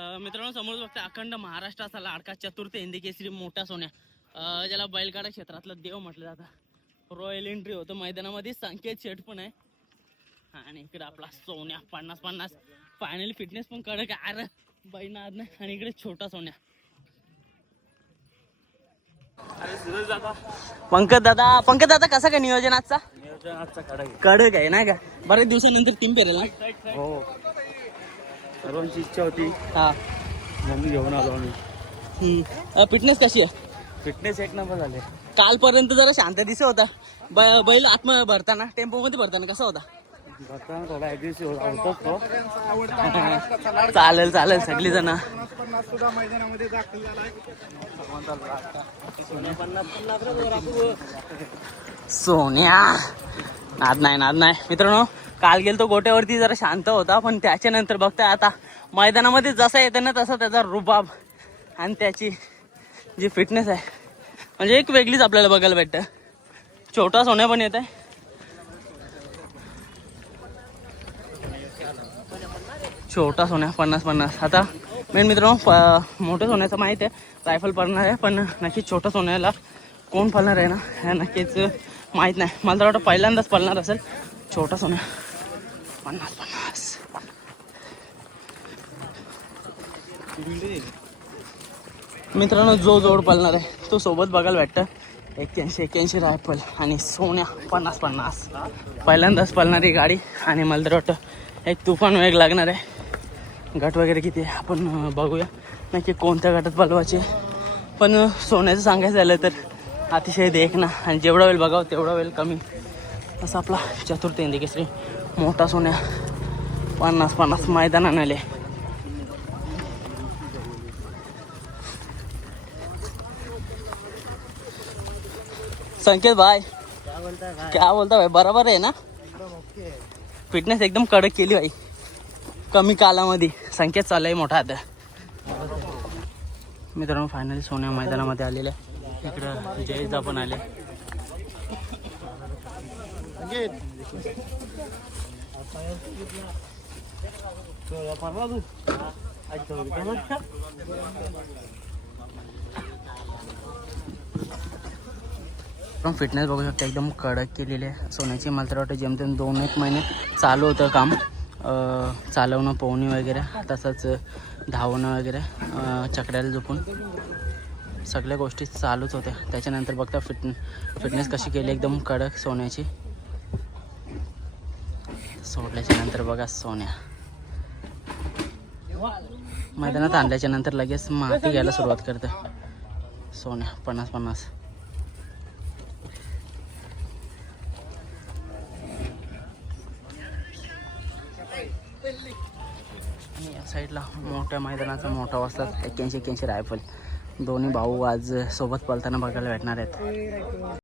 मित्रांनो समोर बघता अखंड महाराष्ट्राचा लाडका चतुर्थ हिंदी केसरी मोठा सोन्या. ज्याला बैलगाडा क्षेत्रातला देव म्हटलं जातं. रॉयल एंट्री होतं. मैदानामध्ये संकेत शेट पण आहे. आणि इकडे आपला सोन्या पन्नास पन्नास. फायनली फिटनेस पण कडक आहे. अरे बैना आज नाही. आणि इकडे छोटा सोन्या. पंकज दादा पंकज दादा कसा काय नियोजन आजचा? नियोजन आजचा कडक कडक आहे ना का? बऱ्याच दिवसानंतर टीम पेरेल हो. सर्वांची इच्छा होती. हा. म्हणून घेऊन आलो आम्ही. फिटनेस कशी आहे? फिटनेस एक नंबर झाले. कालपर्यंत जरा शांत दिसत होता. बै- बैल आत्म भरताना टेम्पो मध्ये भरताना कसा होता? भरताना थोडा ऍग्रेसिव्ह होतोच तो. चालेल चालेल सगळी जण सोन्या. नाद नाही नाद नाही. मित्रांनो काल गेलो तो गोट्यावरती जरा शांत होता पण त्याच्यानंतर बघताय आता मैदानामध्ये जसा येतं ना तसा त्याचा रुबाब आणि त्याची जी फिटनेस आहे. म्हणजे एक वेगळीच आपल्याला बघायला भेटतं. छोटा सोन्या पण येत आहे छोटा सोन्या पन्नास पन्नास. आता मेन मित्रांनो मोठं सोन्याचं माहीत आहे. रायफल पडणार आहे पण नक्कीच छोट्या सोन्याला कोण पडणार आहे ना हे नक्कीच माहीत नाही. मला तर वाटतं पहिल्यांदाच पडणार असेल. छोटा सोन्या. पन्नास पन्नास मित्रांनो जो जोड पळणार आहे तो सोबत बघायला वाटतं एक्क्याऐंशी एक्क्याऐंशी रायफल आणि सोन्या पन्नास पन्नास. पहिल्यांदाच पळणारी गाडी आणि मला तर वाटतं एक तुफान वेग लागणार आहे. गट वगैरे किती आहे आपण बघूया बघूया. नक्की कोणत्या गटात पळवायचे पण सोन्याचं सांगायचं झालं तर अतिशय देख ना आणि जेवढा वेळ बघावं तेवढा वेळ कमी. असं आपला चतुर्थ हिंदी मोठा सोन्या. पन्नास पन्नास मैदान आले संकेत भाई क्या बोलता भाई? बरोबर आहे ना? फिटनेस एकदम कडक केली भाई. कमी कालामध्ये. संकेत चाललाय मोठा आता. मित्रांनो फायनली सोन्या मैदानामध्ये आलेल्या इकडं जयेशदा पण आले. पण फिटनेस बघू शकता एकदम कडक केलेली आहे. सोन्याची मला तर वाटतं जेमतेम दोन एक महिने चालू होतं काम. चालवणं पोहणी वगैरे तसंच धावणं वगैरे चकड्याला झोपून सगळ्या गोष्टी चालूच होत्या. त्याच्यानंतर बघता फिट फिटनेस कशी केली एकदम कडक सोन्याची. सोडल्याच्या नंतर बघा सोन्या. मैदानात आणल्याच्या नंतर लगेच माती घ्यायला सुरुवात करते. सोन्या पन्नास पन्नास. आणि या साईडला मोठ्या मैदानाचा मोठा वाजता एक्क्याऐंशी एक्क्याऐंशी रायफल. दोन्ही भाऊ आज सोबत पळताना बघायला भेटणार आहेत.